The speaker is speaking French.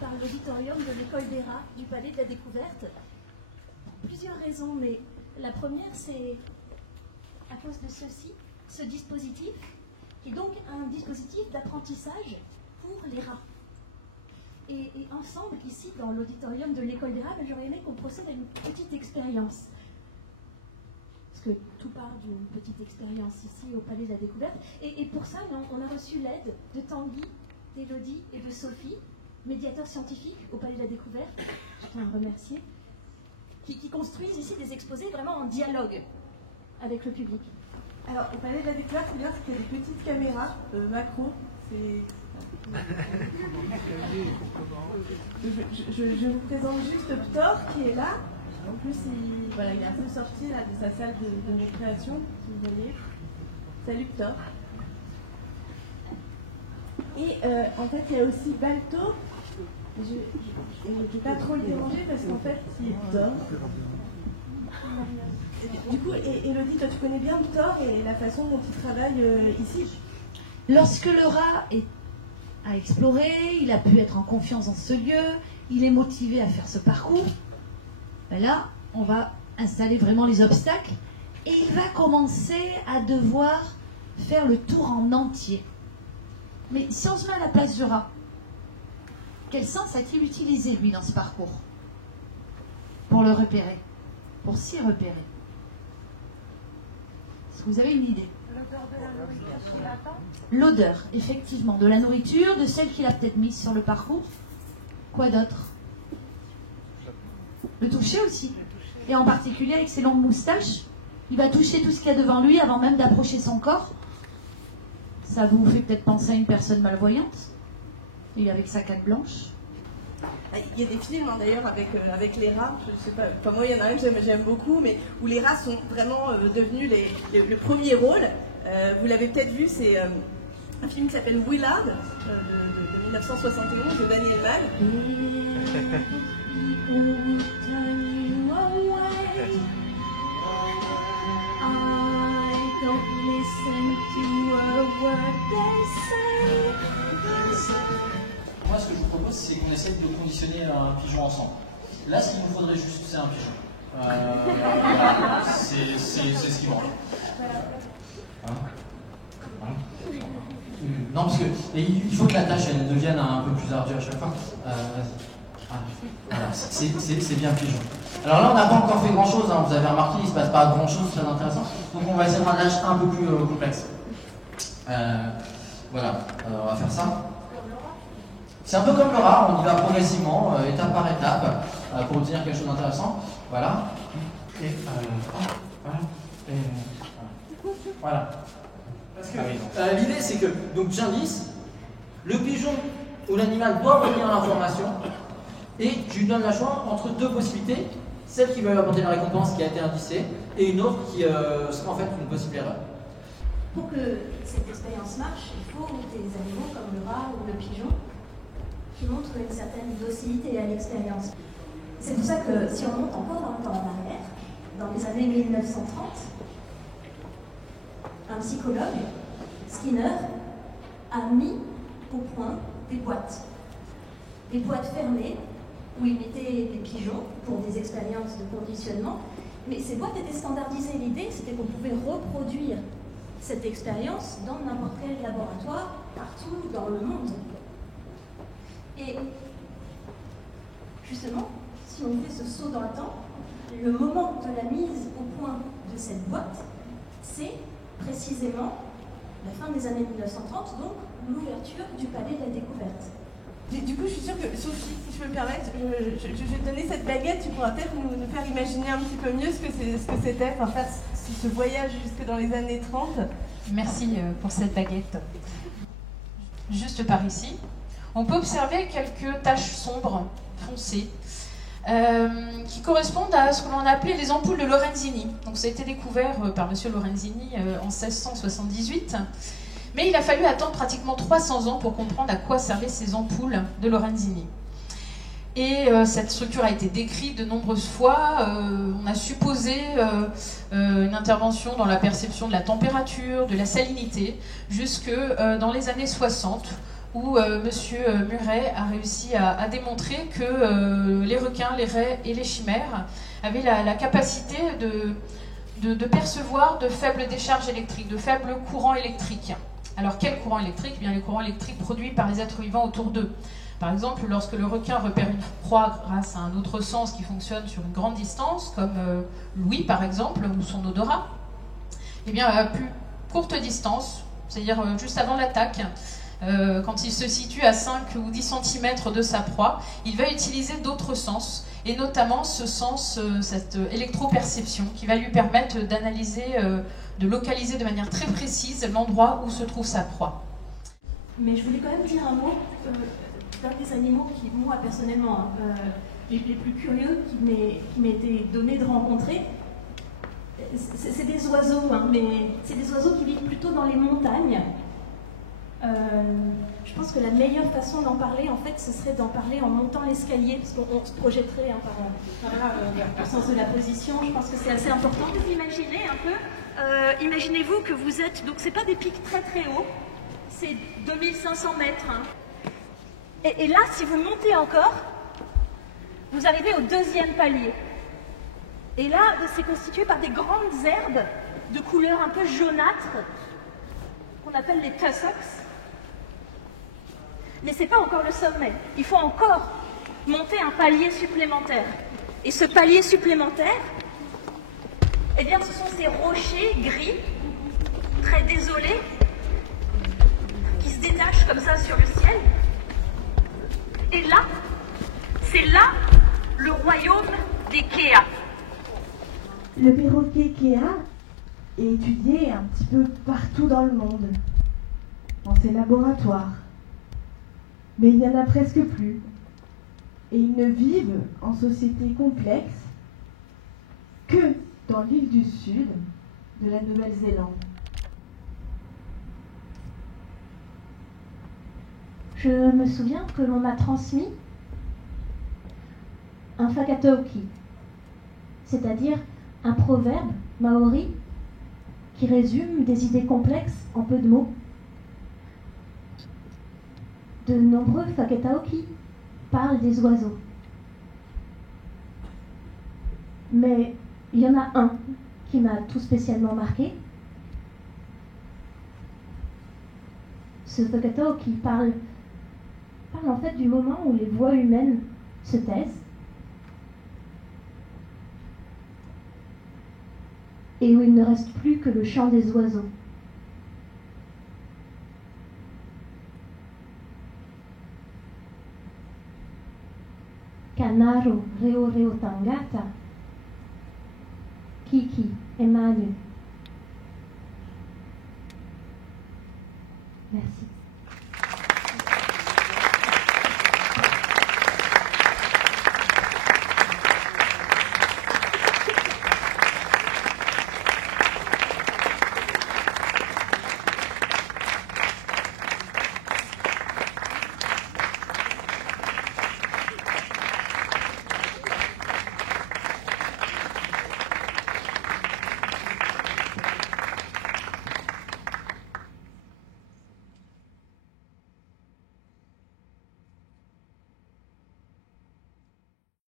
par l'auditorium de l'école des rats du Palais de la Découverte. Plusieurs raisons, mais la première, c'est à cause de ce dispositif, qui est donc un dispositif d'apprentissage pour les rats. Et ensemble, ici, dans l'auditorium de l'école des rats, j'aurais aimé qu'on procède à une petite expérience. Parce que tout part d'une petite expérience ici au Palais de la Découverte. Et pour ça, on a reçu l'aide de Tanguy, d'Élodie et de Sophie, médiateurs scientifiques au Palais de la Découverte, je tiens à remercier, qui construisent ici des exposés vraiment en dialogue avec le public. Alors, au Palais de la Découverte, c'est bien, c'est qu'il y a des petites caméras macro. Je vous présente juste Ptor qui est là. En plus, il est un peu sorti là, de sa salle de récréation, si vous voyez. Salut Ptor. Et en fait, il y a aussi Balto. Je n'ai pas trop le déranger parce qu'en fait, il dort. Du coup, Élodie, toi, tu connais bien Ptor et la façon dont il travaille ici. Lorsque le rat a exploré, il a pu être en confiance dans ce lieu, il est motivé à faire ce parcours, ben là, on va installer vraiment les obstacles et il va commencer à devoir faire le tour en entier. Mais si on se met à la place du rat, quel sens a-t-il utilisé, lui, dans ce parcours? Pour le repérer, pour s'y repérer. Est-ce que vous avez une idée? L'odeur de la nourriture qu'il attend? L'odeur, effectivement, de la nourriture, de celle qu'il a peut-être mise sur le parcours. Quoi d'autre? Le toucher aussi. Et en particulier avec ses longues moustaches, il va toucher tout ce qu'il y a devant lui avant même d'approcher son corps. Ça vous fait peut-être penser à une personne malvoyante, et avec sa canne blanche. Il y a des films d'ailleurs avec les rats, je sais pas, enfin moi il y en a un que j'aime beaucoup, mais où les rats sont vraiment devenus le premier rôle. Vous l'avez peut-être vu, c'est un film qui s'appelle Willard de 1971 de Daniel Mann. Moi, ce que je vous propose, c'est qu'on essaie de conditionner un pigeon ensemble. Là, ce qu'il nous faudrait juste, c'est un pigeon. Voilà. C'est ce qui manque. Non, parce que il faut que la tâche elle devienne un peu plus ardue à chaque fois. Voilà, c'est bien pigeon. Alors là, on n'a pas encore fait grand-chose, hein. Vous avez remarqué, il ne se passe pas grand-chose très intéressant. Donc on va essayer de rendre la tâche un peu plus complexe. Voilà, on va faire ça. C'est un peu comme le rat, on y va progressivement, étape par étape, pour obtenir quelque chose d'intéressant. Voilà. Et voilà. Et voilà. Parce que l'idée, c'est que, donc j'indice, le pigeon ou l'animal doit retenir l'information, et je lui donne la choix entre deux possibilités, celle qui va lui apporter la récompense qui a été indicée, et une autre qui sera en fait une possible erreur. Pour que cette expérience marche, il faut des animaux comme le rat ou le pigeon qui montrent une certaine docilité à l'expérience. C'est pour ça que si on monte encore dans le temps en arrière, dans les années 1930, un psychologue, Skinner, a mis au point des boîtes fermées où il mettait des pigeons pour des expériences de conditionnement, mais ces boîtes étaient standardisées. L'idée, c'était qu'on pouvait reproduire cette expérience dans n'importe quel laboratoire, partout dans le monde. Et justement, si on fait ce saut dans le temps, le moment de la mise au point de cette boîte, c'est précisément la fin des années 1930, donc l'ouverture du Palais de la Découverte. Du coup, je suis sûre que, Sophie, si je peux me permettre, je vais te donner cette baguette, tu pourras peut-être nous faire imaginer un petit peu mieux ce que c'était, enfin faire ce voyage jusque dans les années 30. Merci pour cette baguette. Juste par ici, on peut observer quelques taches sombres, foncées, qui correspondent à ce que l'on appelait les ampoules de Lorenzini. Donc ça a été découvert par M. Lorenzini en 1678. Mais il a fallu attendre pratiquement 300 ans pour comprendre à quoi servaient ces ampoules de Lorenzini. Et cette structure a été décrite de nombreuses fois. On a supposé une intervention dans la perception de la température, de la salinité, jusque dans les années 60, où Monsieur Murray a réussi à démontrer que les requins, les raies et les chimères avaient la capacité de percevoir de faibles décharges électriques, de faibles courants électriques. Alors quel courant électrique? Eh bien, les courants électriques produits par les êtres vivants autour d'eux. Par exemple, lorsque le requin repère une proie grâce à un autre sens qui fonctionne sur une grande distance, comme l'ouïe par exemple, ou son odorat, eh bien à plus courte distance, c'est-à-dire juste avant l'attaque, quand il se situe à 5 ou 10 cm de sa proie, il va utiliser d'autres sens, et notamment ce sens, cette électroperception, qui va lui permettre d'analyser, de localiser de manière très précise l'endroit où se trouve sa proie. Mais je voulais quand même dire un mot d'un des animaux qui, moi personnellement, les plus curieux qui m'est été donné de rencontrer. C'est des oiseaux, hein, mais c'est des oiseaux qui vivent plutôt dans les montagnes. Je pense que la meilleure façon d'en parler, en fait, ce serait d'en parler en montant l'escalier, parce qu'on se projetterait par le sens de la position. Je pense que c'est assez important. Vous imaginez un peu, imaginez-vous que vous êtes, donc c'est pas des pics très très hauts, c'est 2500 mètres. Hein. Et là, si vous montez encore, vous arrivez au deuxième palier. Et là, c'est constitué par des grandes herbes de couleur un peu jaunâtre, qu'on appelle les tussocks. Mais ce n'est pas encore le sommet. Il faut encore monter un palier supplémentaire. Et ce palier supplémentaire, eh bien, ce sont ces rochers gris, très désolés, qui se détachent comme ça sur le ciel. Et là, c'est là le royaume des Kea. Le perroquet Kea est étudié un petit peu partout dans le monde, dans ces laboratoires. Mais il n'y en a presque plus. Et ils ne vivent en société complexe que dans l'île du Sud de la Nouvelle-Zélande. Je me souviens que l'on m'a transmis un whakataukī, c'est-à-dire un proverbe maori qui résume des idées complexes en peu de mots. De nombreux whakataukī parlent des oiseaux. Mais il y en a un qui m'a tout spécialement marqué. Ce whakataukī parle en fait du moment où les voix humaines se taisent et où il ne reste plus que le chant des oiseaux. Kanaro reo reo tangata, Kiki et Manu. Merci.